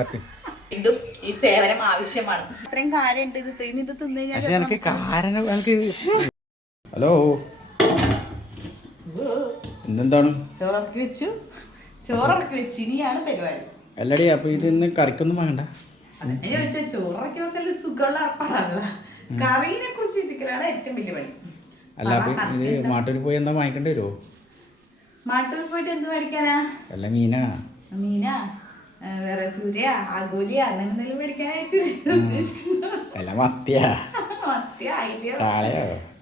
പറ്റും. വീണ്ടും ഈ സേവനം ആവശ്യമാണ്. അത്രയും കാര്യമുണ്ട് ഇത് തിന്നു കഴിഞ്ഞാൽ. ഹലോ, ഇന്നെന്താണ്? ചോറൊക്കെ വെച്ചു. ഇനിയാണ് പരിപാടി. അല്ലടി, അപ്പൊ ഇത് ഇന്ന് കറിക്കൊന്നും വേണ്ട. അതെ ചോദിച്ചാ, ചോറൊക്കെ വെക്കല് സുഖമുള്ള ഏർപ്പാടാണല്ലോ. കറീനെ കുറിച്ച് ചിന്തിക്കലാണ് ഏറ്റവും വലിയ പണി. അല്ല, അപ്പൊ ഇത് മാട്ടൂർ പോയി എന്താ വാങ്ങിക്കേണ്ടി വരുമോ? മാട്ടൂർ പോയിട്ട് എന്ത് മേടിക്കാനാ? അല്ല, മീനാ വേറെ ചൂരയ ആഗോലിയ അങ്ങനെ എന്തെങ്കിലും മേടിക്കാനായിട്ട് അല്ല, മത്തിയാ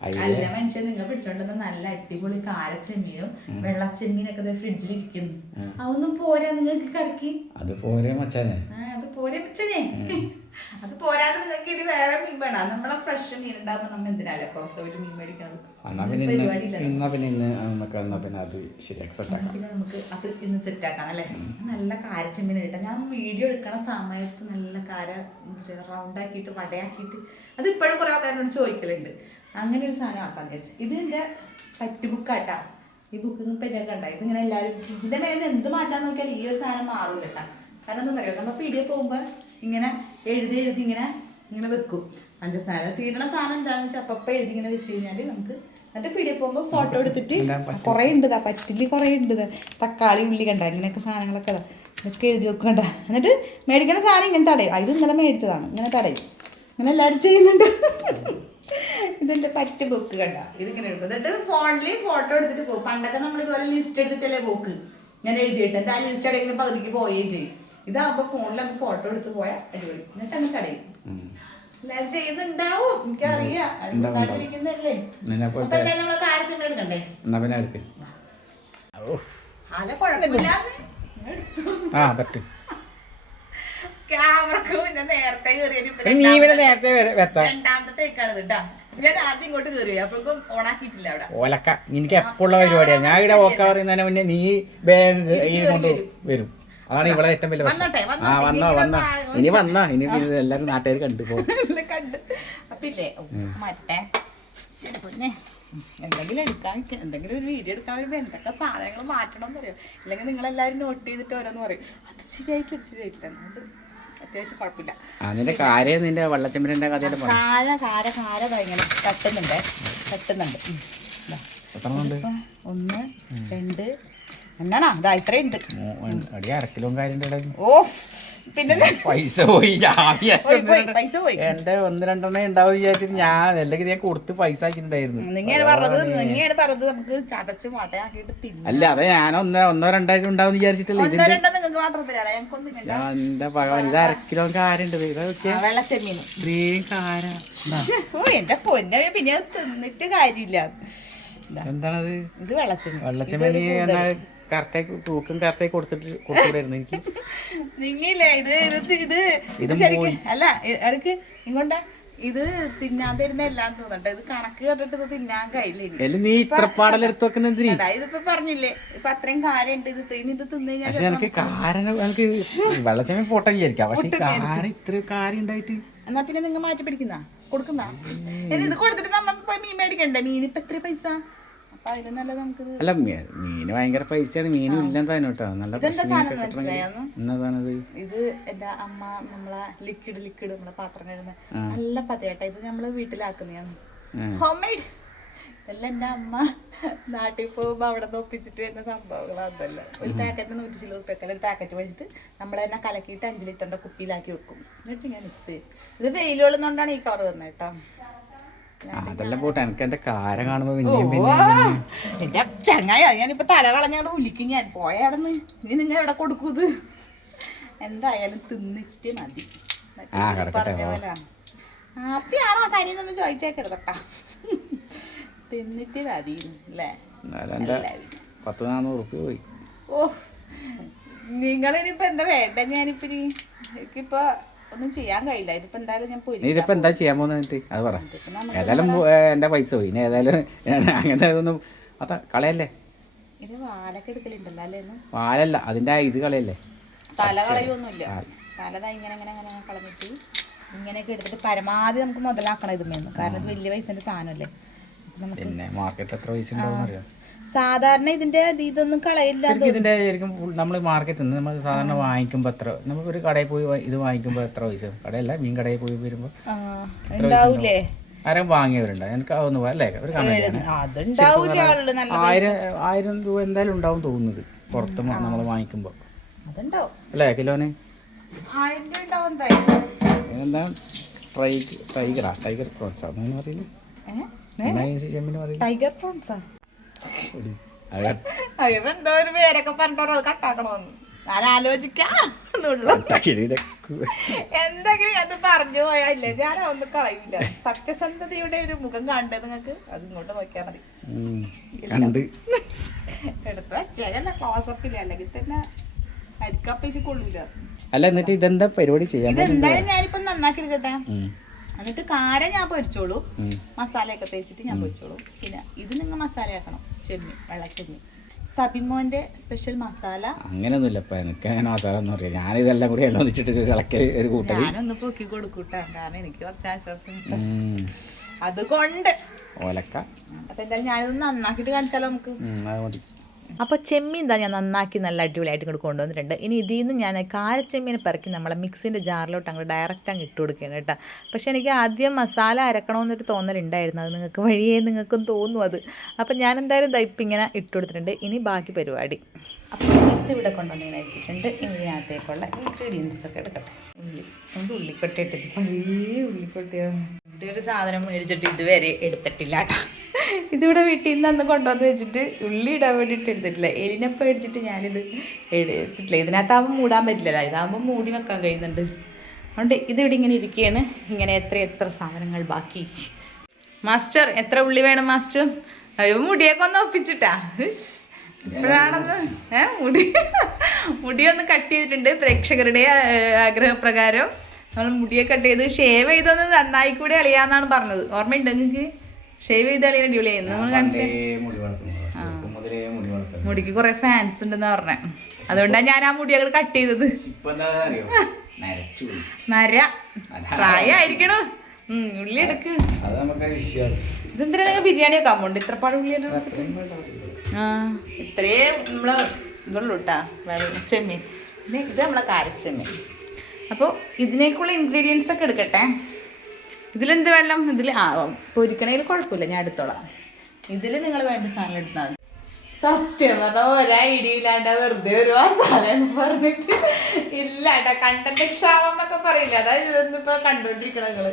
അല്ല മനുഷ്യൻ നിങ്ങൾ പിടിച്ചോണ്ടെന്ന നല്ല അടിപൊളി കാരച്ചെമ്മീനും വെള്ളച്ചെമ്മീനൊക്കെ ഫ്രിഡ്ജിൽ ഇരിക്കുന്നു. അതൊന്നും പോരാ നിങ്ങൾക്ക് കറിക്ക്? അത് പോരെ മച്ചാനെ, അത് പോരെ മച്ചനെ. അത് പോരാണ്ട് നിങ്ങൾക്ക് ഇനി വേറെ മീൻ വേണം. നമ്മളെ ഫ്രഷ് മീൻ ഉണ്ടാകുമ്പോ നമ്മ എന്തിനാല്ലേ പുറത്ത് പോയിട്ട് മീൻ മേടിക്കണത്? പിന്നെ നമുക്ക് അത് ഇന്ന് സെറ്റ് ആക്കാം അല്ലേ? നല്ല കാരച്ചെമ്മീൻ കിട്ടാം. ഞാൻ വീഡിയോ എടുക്കണ സമയത്ത് നല്ല കാര റൗണ്ട് ആക്കിയിട്ട് വടയാക്കിയിട്ട് അത് ഇപ്പോഴും കുറെ ആൾക്കാരോട് ചോദിക്കലുണ്ട്. അങ്ങനെ ഒരു സാധനം ആക്കാൻ വിചാരിച്ചു. ഇത് എൻ്റെ പറ്റ് ബുക്കാട്ടാ. ഈ ബുക്ക് ഇപ്പം എന്നൊക്കെ ഉണ്ടായി. ഇതിങ്ങനെ എല്ലാവരും ഫ്രിഡ്ജിൻ്റെ മേലെ എന്ത് മാറ്റാൻ നോക്കിയാൽ ഈ ഒരു സാധനം മാറൂല കേട്ടാ. കാരണം എന്താ പറയുക, നമ്മൾ പീടിയെ പോകുമ്പോൾ ഇങ്ങനെ എഴുതി ഇങ്ങനെ വെക്കും. പഞ്ചസാര തീരണ സാധനം എന്താണെന്ന് വെച്ചാൽ അപ്പം എഴുതി ഇങ്ങനെ വെച്ച് കഴിഞ്ഞാൽ നമുക്ക് എന്നിട്ട് പീടിയെ പോകുമ്പോൾ ഫോട്ടോ എടുത്തിട്ട് കുറേ ഉണ്ട് പറ്റില് കുറേ ഉണ്ട്. തക്കാളി ഉള്ളി കണ്ട ഇങ്ങനെയൊക്കെ സാധനങ്ങളൊക്കെ ഇതൊക്കെ എഴുതി വെക്കണ്ട. എന്നിട്ട് മേടിക്കണ സാധനം ഇങ്ങനെ തടയും. ഇത് ഇന്നലെ മേടിച്ചതാണ്. ഇങ്ങനെ തടയും. ഇങ്ങനെ എല്ലാവരും ചെയ്യുന്നുണ്ട്. ഇതിൻ്റെ പറ്റ് ബുക്ക് കണ്ട ഇതിങ്ങനെ എടുക്കും. എന്നിട്ട് ഫോണിൽ ഫോട്ടോ എടുത്തിട്ട് പോകും. പണ്ടൊക്കെ നമ്മൾ ഇതുപോലെ ലിസ്റ്റ് എടുത്തിട്ടല്ലേ ബുക്ക് ഇങ്ങനെ എഴുതിയിട്ടുണ്ട്. ആ ലിസ്റ്റ് എവിടെയെങ്കിലും പകുതിക്ക് പോവുകയും ചെയ്യും. ഇതാകുമ്പോൾ ഫോണിൽ നമുക്ക് ഫോട്ടോ എടുത്ത് പോയാൽ അടിപൊളി. എന്നിട്ട് അങ്ങ് തടയും. എല്ലാവരും ചെയ്യുന്നുണ്ടാവും, എനിക്കറിയാം. കണ്ടിരിക്കുന്നല്ലേ. അപ്പൊ എന്തായാലും നമ്മള് കാരച്ചെമ്മീൻ എടുക്കണ്ടേ? അല്ല കുഴപ്പമില്ലാന്ന് ക്യാമറക്ക് പിന്നെ നേരത്തെ കയറിയ രണ്ടാമത്തെ ടേക്കാണ് കേട്ടാ. ഞാൻ ആദ്യം ഇങ്ങോട്ട് കയറി അപ്പോഴേക്കും ഓണാക്കിയിട്ടില്ല അവിടെ. ഓലക്ക എനിക്ക് എപ്പോഴുള്ള പരിപാടിയാ. ഞാൻ ഇവിടെ ഓക്ക പറയുന്നതിന് മുന്നേ നീ ബാഗ് കൊണ്ട് വരും. അതാണ് ഇവിടെ ഏറ്റവും വലിയ വന്നോ ഇനി എല്ലാരും നാട്ടുകാർ കണ്ടു അപ്പില്ലേ മറ്റേ എന്തെങ്കിലും എടുക്കാൻ എന്തെങ്കിലും ഒരു വീഡിയോ എടുക്കാൻ വരുമ്പോൾ എന്തൊക്കെ സാധനങ്ങൾ മാറ്റണം എന്ന് പറയും. ഇല്ലെങ്കിൽ നിങ്ങളെല്ലാവരും നോട്ട് ചെയ്തിട്ട് ഓരോന്ന് പറയും അത് ശരിയായിട്ടില്ല. അതുകൊണ്ട് അത്യാവശ്യം കുഴപ്പമില്ല. നിന്റെ കാര്യം നിന്റെ വെള്ളച്ചെമ്മീൻ്റെ കഥയിലും കാര ഇങ്ങനെ തട്ടുന്നുണ്ട്. ഒന്ന് രണ്ട് എന്നാണോ അതാ ഇത്രയുണ്ട്. അരക്കിലോ കാര്യം. ഓ പിന്നെ പൈസ പോയി. പൈസ പോയി. എന്റെ 1-2 ഉണ്ടാവും വിചാരിച്ചിട്ട് ഞാൻ അല്ലെങ്കിൽ ഞാൻ കൊടുത്ത് പൈസ ആക്കിയിട്ടുണ്ടായിരുന്നു. നിങ്ങയാണ് പറഞ്ഞത് നമുക്ക് ചതച്ച് മട്ടയാക്കിയിട്ട് തിന്നും. അല്ല അതെ ഞാൻ 1-2 ഉണ്ടാവും വിചാരിച്ചിട്ടില്ല. നിങ്ങൾക്ക് മാത്രത്തിലാണ് എന്റെ ഭഗവാൻ ഇത് 1 കിലോ കാരുണ്ട്. വെള്ളച്ചെമ്മീൻ ഓ എന്റെ പൊന്നെ പിന്നെ തിന്നിട്ട് കാര്യമില്ല. എന്താണത്? ഇത് വെള്ളച്ചെമ്മീൻ കറക്റ്റായി തൂക്കം കറക്റ്റായി കൊടുത്തിട്ടായിരുന്നു എനിക്ക്. നിങ്ങില്ലേ ഇത് ശരിക്കും അല്ല ഇടക്ക് ഇങ്ങോട്ടാ ഇത് തിന്നാതിരുന്ന എല്ലാം തോന്നട്ടെ. ഇത് കണക്ക് കേട്ടിട്ട് ഇത് തിന്നാൻ കഴിയില്ല. നീ ഇത്രപ്പാടെടുത്ത് വെക്കുന്ന ഇതിപ്പോ പറഞ്ഞില്ലേ ഇപ്പൊ അത്രയും കാര്യമുണ്ട്. ഇത് തിന്നു കഴിഞ്ഞാൽ എനിക്ക് വെള്ളച്ചെമ്മീൻ പോട്ടെ വിചാരിക്കാം. പക്ഷെ ഇത്ര കാര്യം ഉണ്ടായിട്ട് എന്നാ പിന്നെ നിങ്ങൾ മാറ്റി പിടിക്കുന്ന കൊടുക്കുന്ന ഇത് കൊടുത്തിട്ട് നമ്മ മീൻ മേടിക്കണ്ടേ? മീൻ ഇപ്പൊ എത്ര പൈസ? അല്ല മീന് ഭയങ്കര പൈസയാണ്. മീനും ഇല്ലെന്ന് തന്നെ കേട്ടോ. നല്ല ഇത് എന്റെ അമ്മ നമ്മളെ ലിക്വിഡ് നമ്മളെ പാത്രം കഴുകുന്ന നല്ല പതയാട്ടോ. ഇത് നമ്മള് വീട്ടിലാക്കുന്നതാണ് ഹോം മെയ്ഡ്. ഇതെല്ലാം എന്റെ അമ്മ നാട്ടിൽ പോകുമ്പോ അവിടെ നിന്ന് ഒപ്പിച്ചിട്ട് വരുന്ന സംഭവങ്ങൾ. അതല്ല ഒരു പാക്കറ്റിന് 100 രൂപയ്ക്ക് ഒരു പാക്കറ്റ് മേടിച്ചിട്ട് നമ്മളെ തന്നെ കലക്കിയിട്ട് 5 ലിറ്ററിന്റെ കുപ്പിയിലാക്കി വെക്കും. എന്നിട്ട് ഇങ്ങനെ മിക്സ് ചെയ്യും. ഇത് വെയിൽ കൊള്ളുന്നോണ്ടാണ് ഈ കളർ വന്നത് കേട്ടോ. അതെല്ലാം പോട്ടെ. എനിക്ക് എന്റെ കാര കാണുമ്പോ എന്റെ ചങ്ങായ ഞാനിപ്പോ തല കളഞ്ഞവിടെ ഉലിക്കും. ഞാൻ പോയാടന്ന് ഇനി നിങ്ങൾ എവിടെ കൊടുക്കൂത്? എന്തായാലും തിന്നിട്ട് മതി. പറഞ്ഞ പോലെ ഹാപ്പിയാണോ സരിന്നൊന്ന് ചോദിച്ചേക്കെടുത്തട്ടാ. തിന്നിട്ട് മതി അല്ലേ? 100-400 പോയി. ഓ നിങ്ങളിനിപ്പോ എന്താ വേണ്ട? ഞാനിപ്പോ എനിക്കിപ്പോ ഒന്നും ചെയ്യാൻ കഴിയില്ല. ഇതിപ്പോ എന്തായാലും ഞാൻ പോയി. ഇതിപ്പോ എന്താ ചെയ്യാൻ പോകുന്നത് അത് പറ. ഏതായാലും എന്റെ പൈസ പോയി. ഏതായാലും അങ്ങനെ ഒന്നും അതാ കളയല്ലേ. ഇത് വാലൊക്കെ എടുക്കലുണ്ടല്ലോ അല്ലേ? വാലല്ല അതിന്റെ ഇത് കളയല്ലേ. തല കളയൊന്നുമില്ല. തലതാ ഇങ്ങനെ കളഞ്ഞിട്ട് ഇങ്ങനെയൊക്കെ എടുത്തിട്ട് പരമാവധി നമുക്ക് മുതലാക്കണം ഇതുമേന്ന്. കാരണം ഇത് വലിയ പൈസന്റെ സാധനമല്ലേ. പിന്നെ മാർക്കറ്റിൽ എത്ര പൈസ ഉണ്ടാവും അറിയാം. സാധാരണ ഇതിന്റെ ഇതൊന്നും കളയില്ല. ഇതിന്റെ നമ്മൾ മാർക്കറ്റിൽ നിന്ന് നമ്മൾ സാധാരണ വാങ്ങിക്കുമ്പോൾ എത്ര, നമുക്കൊരു കടയിൽ പോയി ഇത് വാങ്ങിക്കുമ്പോൾ എത്ര പൈസ, കടയല്ല മീൻ കടയിൽ പോയി വരുമ്പോൾ ഉണ്ടാവൂലേ? ആരും വാങ്ങിയവരുണ്ട്, എനിക്ക് അതൊന്നും അല്ലേ ഒരു 1000 രൂപ എന്തായാലും ഉണ്ടാവും തോന്നുന്നത് പുറത്ത് നമ്മൾ വാങ്ങിക്കുമ്പോൾ അല്ലേ കിലോന് 1000 രൂപ ഉണ്ടാവും. എന്താ ടൈഗർ പ്രോൺസ് അങ്ങനെ പറയില്ലേ? ടൈഗർ പ്രോൺസാ എന്തോ ഒരു പേരൊക്കെ പറഞ്ഞോ അത് കട്ടാക്കണോന്ന് ഞാൻ ആലോചിക്കാം. എന്തെങ്കിലും അത് പറഞ്ഞു പോയാലേ ഞാൻ ഒന്നും കളയില്ല. സത്യസന്ധതയുടെ ഒരു മുഖം കണ്ടത് നിങ്ങൾക്ക് അത് ഇങ്ങോട്ട് നോക്കിയാൽ മതി. എടുത്ത് വെച്ചേക്കല്ല ക്ലോസപ്പില്ല, അല്ലെങ്കിൽ തന്നെ അരിക്കപ്പേശി കൊള്ളൂല. അല്ല എന്നിട്ട് ഇതെന്താ പരിപാടി ചെയ്യാൻ? ഇതെന്തായാലും ഞാനിപ്പോ നന്നാക്കി എടുക്കട്ടെ. എന്നിട്ട് കാര ഞാൻ പൊരിച്ചോളൂ, മസാലയൊക്കെ തേച്ചിട്ട് ഞാൻ പൊരിച്ചോളൂ. പിന്നെ ഇത് നിങ്ങൾ മസാല ആക്കണം, ചെമ്മീൻ, വെള്ളച്ചെമ്മീൻ, സബിമോന്റെ സ്പെഷ്യൽ മസാല. അങ്ങനെയൊന്നുമില്ല, എനിക്ക് അങ്ങനെ മസാല ഒന്നും അറിയാം. ഞാനിതെല്ലാം കൂടി എല്ലാം വെച്ചിട്ട് ഒരു കൂട്ടം ഞാനൊന്ന് പൊക്കി കൊടുക്കൂട്ടാ, കാരണം എനിക്ക് കുറച്ച് ആശ്വാസം അതുകൊണ്ട് ഓലക്ക. അപ്പൊ എന്തായാലും ഞാനിത് നന്നാക്കിട്ട് കാണിച്ചാലോ നമുക്ക്. അപ്പോൾ ചെമ്മീൻ എന്താ ഞാൻ നന്നാക്കി നല്ല അടിപൊളിയായിട്ട് ഇങ്ങോട്ട് കൊണ്ടുവന്നിട്ടുണ്ട്. ഇനി ഇതിൽ നിന്ന് ഞാൻ കാരച്ചെമ്മീനെ പെറുക്കി നമ്മളെ മിക്സിൻ്റെ ജാറിലോട്ട് അങ്ങോട്ട് ഡയറക്റ്റ് അങ്ങ് ഇട്ട് കൊടുക്കുകയാണ് കേട്ടോ. പക്ഷേ എനിക്ക് ആദ്യം മസാല അരക്കണമെന്നൊരു തോന്നലുണ്ടായിരുന്നു, അത് നിങ്ങൾക്ക് വഴിയേ നിങ്ങൾക്കും തോന്നും അത്. അപ്പം ഞാൻ എന്തായാലും ഇപ്പം ഇങ്ങനെ ഇട്ട് കൊടുത്തിട്ടുണ്ട്. ഇനി ബാക്കി പരിപാടി. അപ്പോൾ ഇതിവിടെ കൊണ്ടുവന്ന് വെച്ചിട്ടുണ്ട്. ഇനി ഇതിനകത്തേക്കുള്ള ഇൻഗ്രീഡിയൻസ് ഒക്കെ എടുക്കട്ടെ. ഉള്ളിക്കൊട്ട ഇട്ടത് പഴയ ഉള്ളിക്കൊട്ടയാണ്. ഇവിടെ ഒരു സാധനം മേടിച്ചിട്ട് ഇതുവരെ എടുത്തിട്ടില്ല കേട്ടോ. ഇതിവിടെ വീട്ടിൽ നിന്ന് അന്ന് കൊണ്ടുവന്ന് വെച്ചിട്ട് ഉള്ളി ഇടാൻ വേണ്ടിയിട്ട് എടുത്തിട്ടില്ല. എലിനപ്പം മേടിച്ചിട്ട് ഞാനിത് എടുത്തിട്ടില്ല. ഇതിനകത്താകുമ്പോൾ മൂടാൻ പറ്റില്ലല്ലോ, ഇതാകുമ്പോൾ മൂടി വെക്കാൻ കഴിയുന്നുണ്ട്. അതുകൊണ്ട് ഇതിവിടെ ഇങ്ങനെ ഇരിക്കുകയാണ്. ഇങ്ങനെ എത്ര സാധനങ്ങൾ ബാക്കി. മാസ്റ്റർ എത്ര ഉള്ളി വേണം മാസ്റ്റർ? അയ്യോ മുടിയൊക്കെ ഒന്ന് ഒപ്പിച്ചിട്ടാ ഇപ്പോഴാണെന്ന് മുടിയൊന്ന് കട്ട് ചെയ്തിട്ടുണ്ട്. പ്രേക്ഷകരുടെ ആഗ്രഹപ്രകാരം നമ്മൾ മുടിയൊക്കെ കട്ട് ചെയ്ത് ഷേവ് ചെയ്തൊന്ന് നന്നായി കൂടെ അളിയാന്നാണ് പറഞ്ഞത്. ഓർമ്മയുണ്ട് നിങ്ങൾക്ക്? ഷേവ് ചെയ്ത് അളിയാൻ അടിപൊളിയായിരുന്നു. നമ്മൾ കാണിച്ചേ മുടിക്ക് കുറെ ഫാൻസ് ഉണ്ടെന്ന് പറഞ്ഞ, അതുകൊണ്ടാണ് ഞാൻ ആ മുടി അങ്ങോട്ട് കട്ട് ചെയ്തത്. നര പ്രായമായിരിക്കണു. ഉള്ളി എടുക്ക്. ഇതെന്തിനാ നിങ്ങൾ ബിരിയാണി വെക്കാൻ പോണ്ട് ഇത്രപ്പാട് ഉള്ളി? ഇത്രയും നമ്മള് ഇതുള്ളൂ കേട്ടാ ചെമ്മീൻ. പിന്നെ ഇത് നമ്മളെ കാരച്ചെമ്മീൻ. അപ്പോൾ ഇതിനേക്കുള്ള ഇൻഗ്രീഡിയൻസ് ഒക്കെ എടുക്കട്ടെ. ഇതിലെന്ത് വെള്ളം? ഇതിൽ പൊരിക്കണേൽ കുഴപ്പമില്ല, ഞാൻ എടുത്തോളാം. ഇതിൽ നിങ്ങൾ വേണ്ട സാധനം എടുത്താൽ മതി. സത്യം പറഞ്ഞാൽ ഒരൈഡിയ ഇല്ലാണ്ട് വെറുതെ ഒരു മസാല എന്ന് പറഞ്ഞിട്ട് ഇല്ല കേട്ടോ. കണ്ടന്റ് ക്ഷാമം എന്നൊക്കെ പറയില്ല, അതായത് ഇതൊന്നിപ്പോൾ കണ്ടുകൊണ്ടിരിക്കണം നിങ്ങൾ.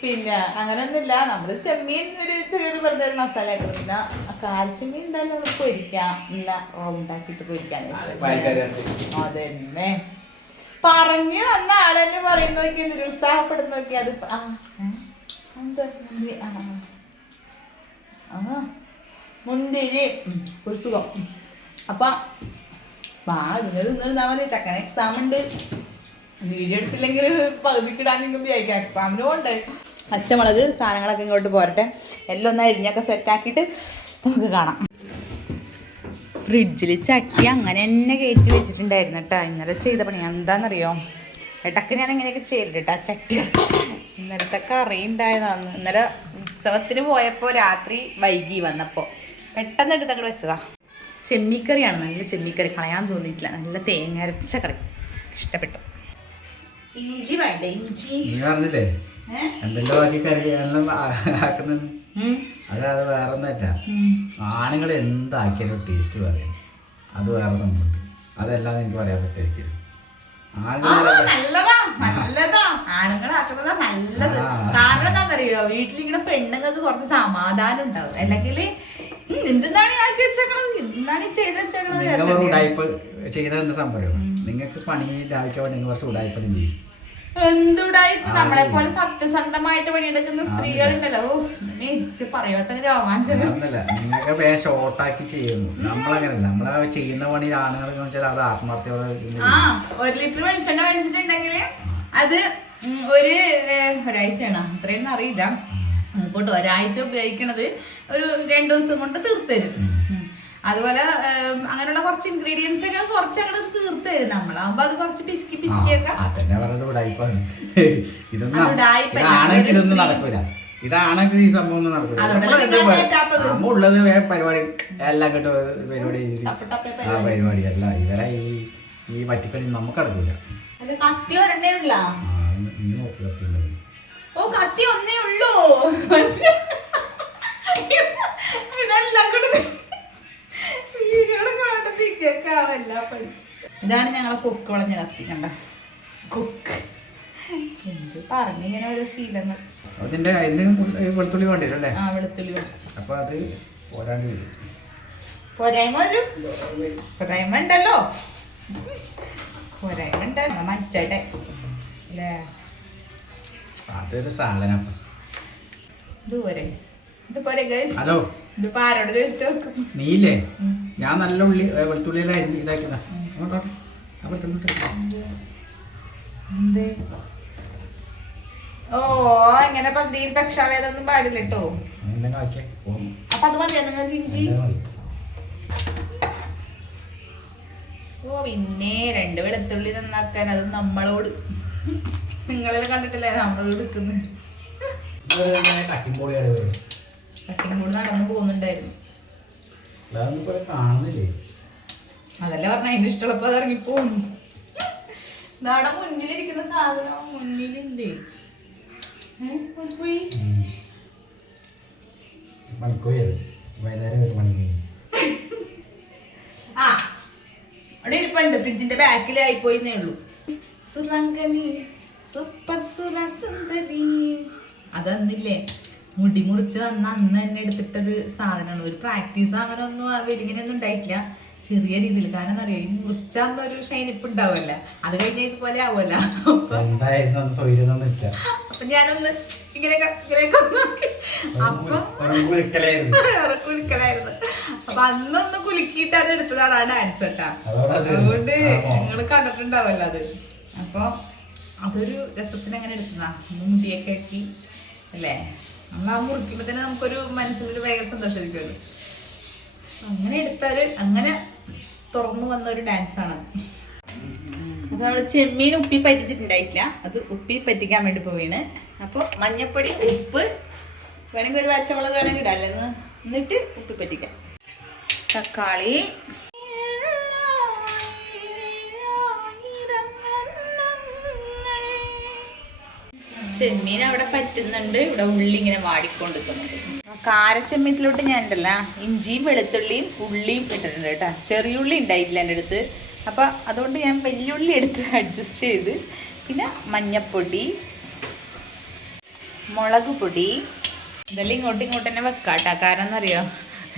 പിന്നെ അങ്ങനെയൊന്നുമില്ല, നമ്മൾ ചെമ്മീൻ ചെറിയൊരു വെറുതെ ഒരു മസാല ആക്കുന്നത്. പിന്നെ കാൽച്ചെമ്മീൻ എന്തായാലും നമ്മൾ പൊരിക്കാം, നല്ല റൗണ്ടാക്കിയിട്ട് പൊരിക്കാൻ. അതന്നെ പറഞ്ഞു തന്ന ആള് തന്നെ പറയുന്ന നോക്കി, നിരുത്സാഹപ്പെടുന്ന നോക്കി. അത് മുന്തിരി ഒരു സുഖം. അപ്പം നിങ്ങൾ നിന്നിരുന്നാ മതി. ചക്കന എക്സാം ഉണ്ട്, വീഡിയോ എടുത്തില്ലെങ്കിൽ പകുതിക്കിടാനെങ്കിലും ഉപയോഗിക്കാം. എക്സാമിന് പോകണ്ടേ. പച്ചമുളക് സാധനങ്ങളൊക്കെ ഇങ്ങോട്ട് പോരട്ടെ. എല്ലാം ഒന്ന് അരിഞ്ഞൊക്കെ സെറ്റാക്കിയിട്ട് നമുക്ക് കാണാം. ഫ്രിഡ്ജിൽ ചട്ടി അങ്ങനെ തന്നെ കയറ്റി വെച്ചിട്ടുണ്ടായിരുന്നു കേട്ടോ. ഇന്നലെ ചെയ്ത പണി എന്താണെന്നറിയോ? ഇടയ്ക്ക് ഞാൻ ഇങ്ങനെയൊക്കെ ചെയ്തിട്ട് കേട്ടോ ചട്ടി. ഇന്നലത്തെ കറി ഉണ്ടായതാണ്. ഇന്നലെ ഉത്സവത്തിന് പോയപ്പോൾ രാത്രി വൈകി വന്നപ്പോൾ പെട്ടെന്ന് എടുത്ത് അങ്ങോട്ട് വെച്ചതാ. ചെമ്മിക്കറിയാണ്, നല്ല ചെമ്മിക്കറി, കളയാൻ തോന്നിയിട്ടില്ല. നല്ല തേങ്ങ അരച്ച കറി, ഇഷ്ടപ്പെട്ടു. ഇഞ്ചി വേണ്ടേ? ഇഞ്ചി എന്തെല്ലോ അതായത് വേറെ ഒന്നല്ല, ആണുങ്ങൾ എന്താക്കിയാലും ടേസ്റ്റ് പറയാം, അത് വേറെ സംഭവം. അതെല്ലാം എനിക്ക് പറയാൻ പറ്റായിരിക്കും. ആണുങ്ങളാക്കുന്നതാ നല്ലത്. കാരണം എന്താണെന്നറിയോ? വീട്ടിലിങ്ങനെ പെണ്ണുങ്ങൾക്ക് കുറച്ച് സമാധാനം ഉണ്ടാവും. അല്ലെങ്കിൽ എന്തെന്നാണ് ആക്കി വെച്ചേക്കണത്, എന്താണ് ചെയ്ത് വെച്ചേക്കണത്. ചെയ്യുന്ന സംഭവം നിങ്ങൾക്ക് പണി ലാഭിക്കാൻ വേണ്ടി കുറച്ച് ഉടായ്പലും ചെയ്യും. എന്തുടായിപ്പോ നമ്മളെ പോലെ സത്യസന്ധമായിട്ട് പണിയെടുക്കുന്ന സ്ത്രീകളുണ്ടല്ലോ, എനിക്ക് പറയുമ്പോ തന്നെ രോമാഞ്ചം. നിങ്ങൾക്ക് ഷോർട്ടാക്കി ചെയ്യുന്നു. നമ്മളങ്ങനല്ല, നമ്മളെ ചെയ്യുന്ന പണി ആണുങ്ങൾക്ക് വെച്ചാൽ അത് ആത്മാർത്ഥയോടെ. 1 ലിറ്റർ വെളിച്ചെണ്ണ മേടിച്ചിട്ടുണ്ടെങ്കിൽ അത് ഒരാഴ്ചയാണോ അത്രയൊന്നും അറിയില്ല, ഇങ്ങോട്ട് ഒരാഴ്ച ഉപയോഗിക്കണത് ഒരു 2 ദിവസം കൊണ്ട് തീർത്തരും. അതുപോലെ അങ്ങനെയുള്ള കുറച്ച് ഇൻഗ്രീഡിയൻസ് ഒക്കെ കുറച്ച് അങ്ങോട്ട് തീർത്ത് തരും. നമ്മളാകുമ്പോ അത് കുറച്ച് പിശുക്കിയൊക്കെ. ഇതൊന്നും നടക്കൂല. ഇതാണെങ്കിൽ ഈ സംഭവം ഒന്നും നടക്കില്ല. അമ്മ ഉള്ളത് പരിപാടി എല്ലാം കേട്ടോ പരിപാടി ആ പരിപാടി അല്ല ഇവരെ ഈ പറ്റിക്കളി നമുക്ക് നടക്കില്ല. കത്തി ഒരെണ്ണേ ഉള്ള ഓ കത്തി ഒന്നേ ഉള്ളൂ. ഇതെല്ലാം കൂടെ വീഡിയോടെ കാണുന്നില്ല. ഇതാണ് ഞങ്ങളെ കൊക്ക് വളഞ്ഞ കത്തി. കണ്ട കൊക്ക് എന്ത് പറഞ്ഞിങ്ങനെ ഓരോ ശീലങ്ങൾ. അതിന്റെ ഇതിന് വെളുത്തുള്ളി വേണ്ടി വരും അല്ലേ? ആ വെളുത്തുള്ളി വേണം. അപ്പൊ അത് പോരാണ്ട് വരും. പോരായ്മ വരും. പോരായ്മ ഉണ്ടല്ലോ. പോരായ്മ ഉണ്ട് മരിച്ചേട്ടെ അല്ലേ? അതൊരു സാധനം. ഇതുപോലെ ഹലോ ഇതിപ്പോ ആരോട് ചോദിച്ചിട്ട് നീയില്ലേ? ഞാൻ നല്ല ഉള്ളി വെളുത്തുള്ളിയെല്ലാം ഇതാക്കിയതാ. ഓ ഇങ്ങനെ പന്തിയിൽ പക്ഷാവേദൊന്നും പാടില്ല കേട്ടോ. അപ്പൊ അത് മതിയാ നിങ്ങൾക്ക് ഇഞ്ചി? ഓ പിന്നെ 2 വെളുത്തുള്ളി നന്നാക്കാൻ അത് നമ്മളോട്. നിങ്ങളെല്ലാം കണ്ടിട്ടില്ലേ നമ്മളോട് എടുക്കുന്നത്. കട്ടിംഗ് ബോർഡ് നടന്നു പോകുന്നുണ്ടായിരുന്നു. അതല്ലേ പറഞ്ഞ അതിന് ഇഷ്ടമുള്ളപ്പോ അത് ഇറങ്ങിപ്പോന്നു. നാടെ മുന്നിലിരിക്കുന്ന സാധനം മുന്നിലുണ്ട്. പോയി ആ അവിടെ ഇരിപ്പുണ്ട്. ഫ്രിഡ്ജിന്റെ ബാക്കിലായി പോയിന്നേ ഉള്ളൂ. സുരംഗനി സൂപ്പർ സുരസുന്ദരി അതന്നില്ലേ മുടി മുറിച്ച് വന്ന അന്ന് തന്നെ എടുത്തിട്ടൊരു സാധനമാണ്. ഒരു പ്രാക്ടീസ് അങ്ങനെ ഒന്നും വലിങ്ങനെയൊന്നും ഉണ്ടായിട്ടില്ല. ചെറിയ രീതിയിൽ. കാരണം എന്താ അറിയോ, ഈ മുറിച്ചാന്നൊരു ഷൈനിപ്പ് ഉണ്ടാവുമല്ല. അത് കഴിഞ്ഞ ഇതുപോലെ ആവുമല്ല. അപ്പൊ ഞാനൊന്ന് ഇങ്ങനെയൊക്കെ നോക്കി. അപ്പൊ കുലുക്കലായിരുന്നു. അപ്പൊ അന്നൊന്ന് കുലുക്കിയിട്ട് അത് എടുത്തതാണ് ആ ഡാൻസ് കേട്ടാ. അതുകൊണ്ട് നിങ്ങൾ കണ്ടിട്ടുണ്ടാവല്ലോ അത്. അപ്പൊ അതൊരു രസത്തിന് അങ്ങനെ എടുത്തതാ. മുടിയൊക്കെ ആക്കി അല്ലേ? നമ്മൾ ആ മുറിക്കുമ്പോ തന്നെ നമുക്കൊരു മനസ്സിലൊരു ഭയങ്കര സന്തോഷമായിരിക്കുമല്ലോ. അങ്ങനെ എടുത്താല് അങ്ങനെ തുറന്നു വന്ന ഒരു ഡാൻസ് ആണ്. അപ്പൊ നമ്മള് ചെമ്മീൻ ഉപ്പി പറ്റിച്ചിട്ടുണ്ടായിട്ടില്ല. അത് ഉപ്പി പറ്റിക്കാൻ വേണ്ടി പോയിണ്. അപ്പൊ മഞ്ഞപ്പൊടി ഉപ്പ് വേണമെങ്കിൽ ഒരു പച്ചമുളക് വേണമെങ്കിൽ ഇടാം. എന്നിട്ട് ഉപ്പി പറ്റിക്കാം. തക്കാളി ചെമ്മീൻ അവിടെ പറ്റുന്നുണ്ട്. ഇവിടെ ഉള്ളി ഇങ്ങനെ വാടിക്കൊണ്ടിരിക്കുന്നുണ്ട്. കാരച്ചെമ്മീത്തിലോട്ട് ഞാൻ ഉണ്ടല്ല ഇഞ്ചിയും വെളുത്തുള്ളിയും ഉള്ളിയും ഇട്ടിട്ടുണ്ട് കേട്ടോ. ചെറിയ ഉള്ളി ഉണ്ടായിട്ടില്ല എൻ്റെ അടുത്ത്. അപ്പം അതുകൊണ്ട് ഞാൻ വലിയുള്ളി എടുത്ത് അഡ്ജസ്റ്റ് ചെയ്ത്. പിന്നെ മഞ്ഞപ്പൊടി, മുളക് പൊടി ഇതെല്ലാം ഇങ്ങോട്ടും തന്നെ വെക്കാം കേട്ടോ. കാരണം എന്നറിയോ,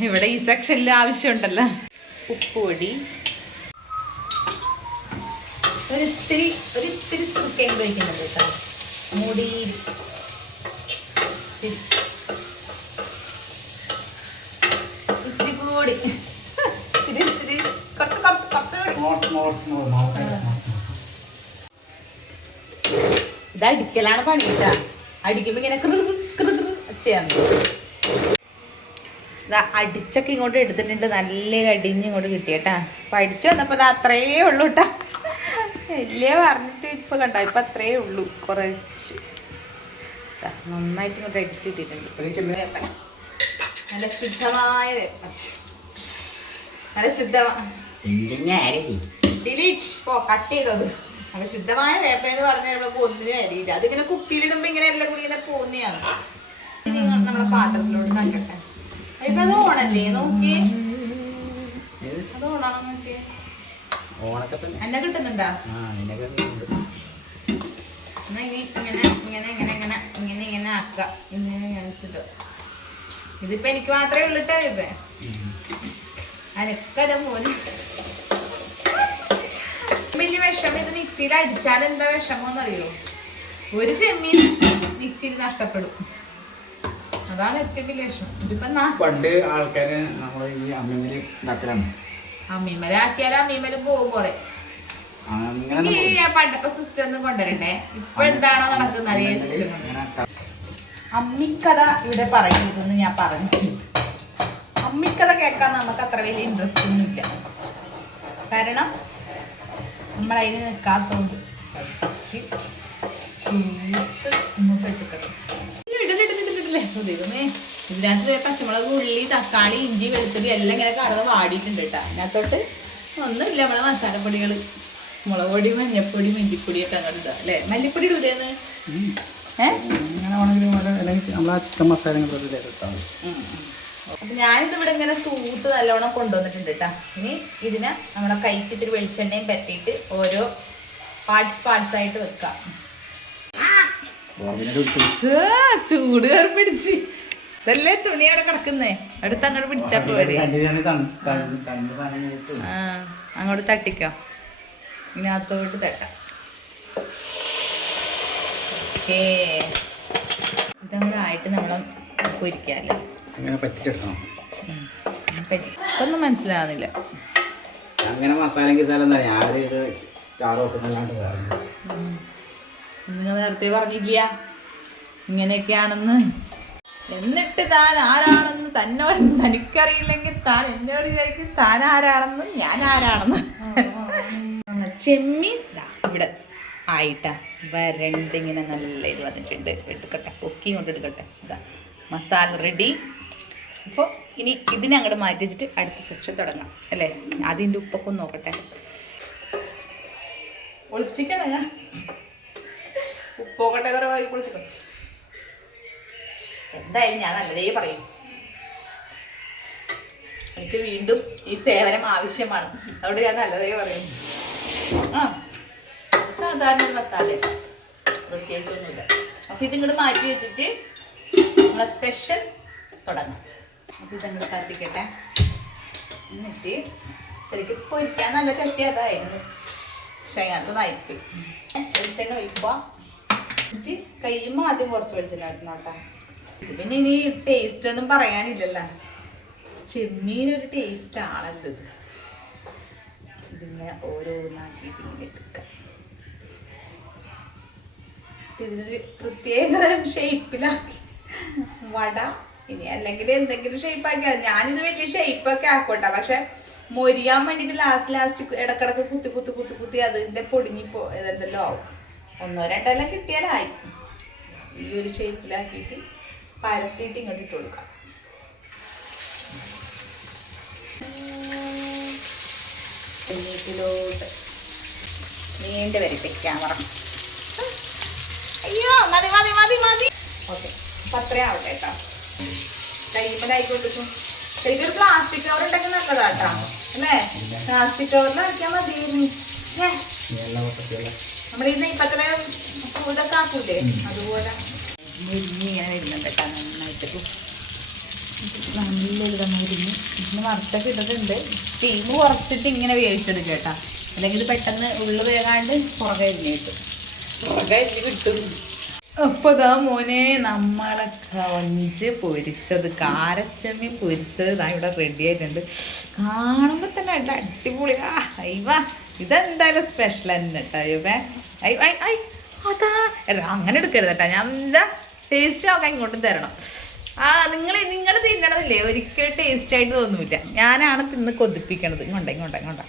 ഇവിടെ ഈ സെക്ഷനിൽ ആവശ്യമുണ്ടല്ലോ. ഉപ്പുപൊടി ഒരിത്തിരി സുറുക്കയും വയ്ക്കുന്നുണ്ട് കേട്ടോ. മൂടി ഇച്ചിരി കൂടി ഇച്ചിരി കുറച്ച് ഇത് അടിക്കലാണ് പണി കേട്ടാ. അടിക്കുമ്പോ ഇങ്ങനെ ചെയ്യാൻ അടിച്ചൊക്കെ ഇങ്ങോട്ട് എടുത്തിട്ടുണ്ട്. നല്ല അടിഞ്ഞ് ഇങ്ങോട്ട് കിട്ടിയേട്ടാ. അപ്പൊ അടിച്ചു വന്നപ്പോ അത് അത്രയേ ഉള്ളൂ കേട്ടാ. വലിയ പറഞ്ഞിട്ട് ഇപ്പൊ കണ്ടോ, ഇപ്പൊ അത്രയേ ഉള്ളൂ. കുറച്ച് നന്നായിട്ട് ഇങ്ങോട്ട് അടിച്ചു കിട്ടിയിട്ടുണ്ട്. നല്ല ശുദ്ധമായ നല്ല കട്ട് ചെയ്തത് നല്ല ശുദ്ധമായ വേപ്പെന്ന് പറഞ്ഞാൽ നമ്മൾക്ക് ഒന്നിനും അരിയില്ല. അതിങ്ങനെ കുപ്പിയിലിടുമ്പോ ഇങ്ങനെ എല്ലാം കൂടി ഇങ്ങനെ പോകുന്നതാണ്. നമ്മളെ പാത്രത്തിലോട്ട് കണ്ടട്ടെ. ഇപ്പൊ അത് ഓണല്ലേ നോക്കി. അത് ഓണാണോ നോക്കിയേ. എന്നെ കിട്ടുന്നുണ്ടാ? ഇങ്ങനെ ആക്കാം. ഇതിപ്പോ എനിക്ക് മാത്രമേ ഉള്ളിട്ടാ ഇപ്പ അനക്കത പോലെ വലിയ വിഷമം. ഇത് മിക്സിയിൽ അടിച്ചാൽ എന്താ വിഷമോന്നറിയോ, ഒരു ചെമ്മീൻ മിക്സിയിൽ നഷ്ടപ്പെടും. അതാണ് ഏറ്റവും വലിയ വിഷമം. ഇതിപ്പോ പണ്ട് ആൾക്കാര് അമ്മീമലാക്കിയാലും അമ്മീമലും പോകും കുറെ. പണ്ടത്തെ സിസ്റ്റം ഒന്നും കൊണ്ടുവരണ്ടേ. ഇപ്പൊ എന്താണോ നടക്കുന്നത് അതേ സിസ്റ്റം. അമ്മിക്കഥ ഇവിടെ പറയുന്നതെന്ന് ഞാൻ പറഞ്ഞു. അമ്മിക്കഥ കേൾക്കാൻ നമുക്ക് അത്ര വലിയ ഇൻട്രസ്റ്റ് ഒന്നും ഇല്ല. കാരണം നമ്മളതിന് നിൽക്കാത്തോണ്ട് ഇടലിട്ടിട്ടില്ലേ. ദൈവമേ ഇതിനകത്ത് പച്ചമുളക് ഉള്ളി തക്കാളി ഇഞ്ചി വെളുത്തുള്ളി എല്ലാം ഇങ്ങനെ കടന്ന് വാടിയിട്ടുണ്ട് കേട്ടോ. അതിനകത്തോട്ട് ഒന്നുമില്ല നമ്മളെ മസാലപ്പൊടികൾ മുളക് പൊടി മഞ്ഞപ്പൊടി മല്ലിപ്പൊടിയൊക്കെ അങ്ങോട്ട് ഇടുക അല്ലേ? മല്ലിപ്പൊടി ഇടുകയെന്ന് ചിക്കൻ മസാല അപ്പം ഞാനിത് ഇവിടെ ഇങ്ങനെ തൂത്ത് നല്ലോണം കൊണ്ടുവന്നിട്ടുണ്ട് കേട്ടോ. ഇനി ഇതിനെ നമ്മുടെ കൈക്ക് ഇത്തിരി വെളിച്ചെണ്ണയും പറ്റിയിട്ട് ഓരോ പാർട്സ് ആയിട്ട് വെക്കാം. ചൂട് കയറി പിടിച്ച് ഇതല്ലേ തുണി അവിടെ കിടക്കുന്നേ, അടുത്ത് അങ്ങോട്ട് പിടിച്ചാ പോരെ. അങ്ങോട്ട് തട്ടിക്കോ, ഇതിനകത്തോട്ട് തട്ടാം. ഓക്കേ, ഇതങ്ങോട്ട് ആയിട്ട് നമ്മളെ പൊരിക്കാമല്ലോ. ഒന്നും മനസ്സിലാവുന്നില്ല. അങ്ങനെ മസാല ഇത് ചാറ് വെക്കുന്നല്ലാണ്ട് നിങ്ങൾ നേരത്തെ പറഞ്ഞില്ല ഇങ്ങനെയൊക്കെയാണെന്ന്. എന്നിട്ട് താൻ ആരാണെന്ന് തന്നോട് തനിക്കറിയില്ലെങ്കിൽ താൻ എന്നോട് ചോദിക്കും താൻ ആരാണെന്ന് ഞാൻ ആരാണെന്ന്. ചെമ്മീൻ ഇവിടെ ആയിട്ടാ വരണ്ടിങ്ങനെ നല്ല ഇത് വന്നിട്ടുണ്ട്. എടുക്കട്ടെ, പൊക്കി കൊണ്ട് എടുക്കട്ടെ. ഇതാ മസാല റെഡി. അപ്പോൾ ഇനി ഇതിനെ അങ്ങോട്ട് മാറ്റി വെച്ചിട്ട് അടുത്ത സെക്ഷൻ തുടങ്ങാം അല്ലേ? അതിൻ്റെ ഉപ്പൊക്കെ ഒന്ന് നോക്കട്ടെ. ഒളിച്ചിക്കണ ഉപ്പോക്കട്ടെ കുറെ വായി പൊളിച്ചിക്കണം. എന്തായാലും ഞാൻ നല്ലതേ പറയും. എനിക്ക് വീണ്ടും ഈ സേവനം ആവശ്യമാണ്, അതുകൊണ്ട് ഞാൻ നല്ലതേ പറയും. സാധാരണ ഒരു മസാല, പ്രത്യേകിച്ചൊന്നുമില്ല. അപ്പം ഇതിങ്ങോട്ട് മാറ്റി വെച്ചിട്ട് നമ്മളെ സ്പെഷ്യൽ തുടങ്ങാം. അപ്പം ഇതങ്ങോട്ട് കത്തിക്കട്ടെ. എന്നിട്ട് ശരിക്കും പൊരിക്കാൻ നല്ല ചട്ടി അതായിരുന്നു, പക്ഷെ അതിനകത്ത് നയിപ്പ് വെളിച്ചെണ്ണ ഒഴിക്കുക. എന്നിട്ട് കഴിയുമ്പോൾ ആദ്യം കുറച്ച് വെളിച്ചെണ്ണ ഇടണോട്ടെ. ഇത് പിന്നെ ഇനി ടേസ്റ്റ് ഒന്നും പറയാനില്ലല്ലോ, ചെമ്മീനൊരു ടേസ്റ്റ് ആണല്ലോ ഇത്. ഇതിങ്ങനെ ഓരോന്നാക്കിയിട്ട് ഇങ്ങനെ എടുക്കാം. ഇതിനൊരു പ്രത്യേകതരം ഷേപ്പിലാക്കി വട ഇനി അല്ലെങ്കിൽ എന്തെങ്കിലും ഷേപ്പാക്കി. ഞാനിത് വലിയ ഷേപ്പൊക്കെ ആക്കോട്ടെ, പക്ഷെ മൊരിയാൻ വേണ്ടിയിട്ട് ലാസ്റ്റ് ഇടക്കിടക്ക് കുത്തി അതിൻ്റെ പൊടിഞ്ഞിപ്പോ ഇതെന്തെല്ലോ ആവും. 1-2 എല്ലാം കിട്ടിയാലായി. ഈ ഒരു ഷേപ്പിലാക്കിയിട്ട് പരത്തിയിട്ട് ഇങ്ങോട്ട് ഇട്ട് കൊടുക്കാം. എണ്ണീറ്റിലോട്ട് നീണ്ട വരട്ടെ ക്യാമറ. അയ്യോ മതി മതി മതി മതി. ഓക്കെ, അപ്പം അത്രയും ആവട്ടെ കേട്ടോ. കൈമലായിക്കൊണ്ടിരിക്കും. ശരിക്കും പ്ലാസ്റ്റിക് കവർ ഉണ്ടെങ്കിൽ നല്ലതാട്ടോ അല്ലേ? പ്ലാസ്റ്റിക് കവറിൽ അടിക്കാൻ മതി. നമ്മുടെ ഈ നെയ്പ്പത്ര ഇതൊക്കെ ആക്കൂലേ, അതുപോലെ മുരിഞ്ഞിങ്ങനെ വരുന്നുണ്ട് കേട്ടോ. നന്നായിട്ട് നല്ലൊരു മുരിഞ്ഞ് ഇതിന് വറുത്തൊക്കെ ഇട്ടിട്ടുണ്ട്. സ്റ്റീം കുറച്ചിട്ട് ഇങ്ങനെ വേവിച്ചെടുക്കുക കേട്ടോ, അല്ലെങ്കിൽ പെട്ടെന്ന് ഉള്ളു വേകാണ്ട് പുറകെ അരിഞ്ഞ് കിട്ടും. പുറകെ അരിഞ്ഞ് കിട്ടും. അപ്പോൾ ഇതാ മോനെ നമ്മളെ കൊഞ്ച് പൊരിച്ചത്, കാരച്ചമ്മീൻ പൊരിച്ചത് ഇതാ ഇവിടെ റെഡി ആയിട്ടുണ്ട്. കാണുമ്പോൾ തന്നെ അടിപൊളിയാ. അയ്യവാ, ഇതെന്തായാലും സ്പെഷ്യൽ തന്നെ കേട്ടോ. അയ്യവേ അതാ അങ്ങനെ എടുക്കരുത് കേട്ടോ. ഞാൻ എന്താ ടേസ്റ്റ് നോക്കാൻ ഇങ്ങോട്ടും തരണം. നിങ്ങൾ തിന്നണതില്ലേ ഒരിക്കലും ടേസ്റ്റ് ആയിട്ട് തോന്നൂല. ഞാനാണ് തിന്ന് കൊതിപ്പിക്കണത്. ഇങ്ങോട്ടാ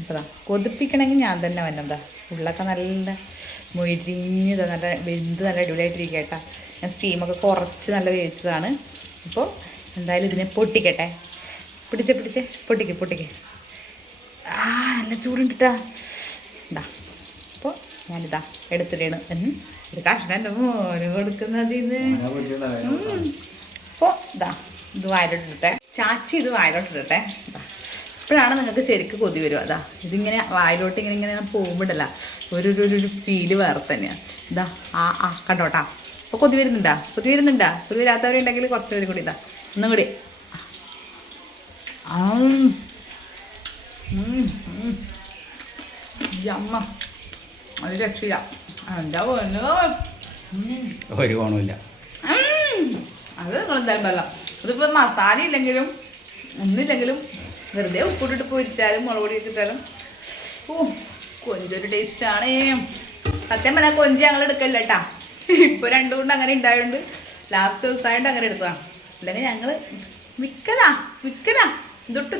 അപ്പോൾ കൊതിപ്പിക്കണമെങ്കിൽ ഞാൻ തന്നെ വന്നെന്താ ഉള്ളൊക്കെ നല്ല മൊരിഞ്ഞ് നല്ല വെന്ത് നല്ല അടിപൊളിയായിട്ടിരിക്കുക കേട്ടോ. ഞാൻ സ്റ്റീമൊക്കെ കുറച്ച് നല്ല വേവിച്ചതാണ്. അപ്പോൾ എന്തായാലും ഇതിനെ പൊട്ടിക്കട്ടെ. പൊട്ടിക്ക്. നല്ല ചൂടുണ്ട് കേട്ടോ. ഇതാ അപ്പോൾ ഞാനിതാ എടുത്തിടേണ് ഒരു കഷ്ണം എൻ്റെ മോന് കൊടുക്കുന്നത് ഇത്. അപ്പോൾ ഇതാ ഇത് വായിലോട്ടിട്ടെ, ചാച്ചി ഇത് വായിലോട്ടിട്ടെ. ഇപ്പോഴാണ് നിങ്ങൾക്ക് ശരിക്കും കൊതി വരും. അതാ ഇതിങ്ങനെ വായിലോട്ട് ഇങ്ങനെ പോകുമ്പോഴല്ല ഒരു ഫീല് വേറെ തന്നെയാണ്. ഇതാ കണ്ടോട്ടാ. അപ്പോൾ കൊതി വരുന്നുണ്ടാ? കൊതി വരാത്തവരുണ്ടെങ്കിൽ കുറച്ച് പേര് കൂടി ഇതാ ഒന്നും കൂടി. അമ്മ അത് രക്ഷയില്ല. എന്താ പോലോ ഒരു ഗുണമില്ല. അത് നിങ്ങളെന്തായാലും പറയാം. അതിപ്പോൾ മസാല ഇല്ലെങ്കിലും ഒന്നുമില്ലെങ്കിലും വെറുതെ ഉപ്പിട്ടിട്ട് പൊരിച്ചാലും മുളക് പൊടി വെച്ചിട്ടാലും കൊഞ്ചൊരു ടേസ്റ്റാണ്. സത്യം പറഞ്ഞാൽ കൊഞ്ച് ഞങ്ങൾ എടുക്കല്ല കേട്ടാ. ഇപ്പോൾ 2 കൊണ്ട് അങ്ങനെ ഉണ്ടായതുകൊണ്ട് ലാസ്റ്റ് ദിവസമായിട്ട് അങ്ങനെ എടുത്തതാണ്. അല്ലെങ്കിൽ ഞങ്ങൾ വിൽക്കലാ തൊട്ട്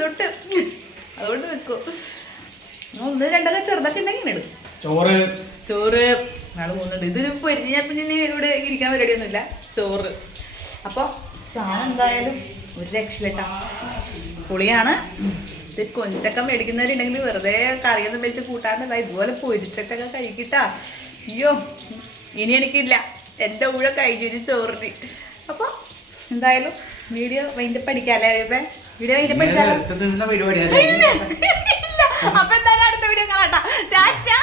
അതുകൊണ്ട് വെക്കും. 1-2 ചെറുതൊക്കെ ഉണ്ടെങ്കിൽ എടുക്കും. ചോറ് നാളെ പോകുന്നുണ്ട്. ഇതിന് പൊരിഞ്ഞാൽ പിന്നെ ഇവിടെ ഇരിക്കാൻ പരിപാടിയൊന്നുമില്ല. ചോറ് അപ്പോൾ സാധനം എന്തായാലും ഒരു രക്ഷയിട്ടാ പുളിയാണ്. ഇത് കൊഞ്ചൊക്കെ മേടിക്കുന്നവരുണ്ടെങ്കിൽ വെറുതെ കറിയൊന്നും വെച്ച് കൂട്ടാണ്ട് ഇതുപോലെ പൊരിച്ചിട്ടൊക്കെ കഴിക്കിട്ടാ. അയ്യോ ഇനി എനിക്കില്ല, എൻ്റെ ഊഴ കഴിഞ്ഞു ചോറിന്. അപ്പോൾ എന്തായാലും വീഡിയോ വൈൻഡപ്പ് അടിക്കാല്ലേ? വീഡിയോ വൈൻഡപ്പ് അടിച്ചാലോ? പരിപാടിയാണ്. അപ്പൊ എന്തായാലും അടുത്ത വീഡിയോ കാണാം. ടാറ്റാ.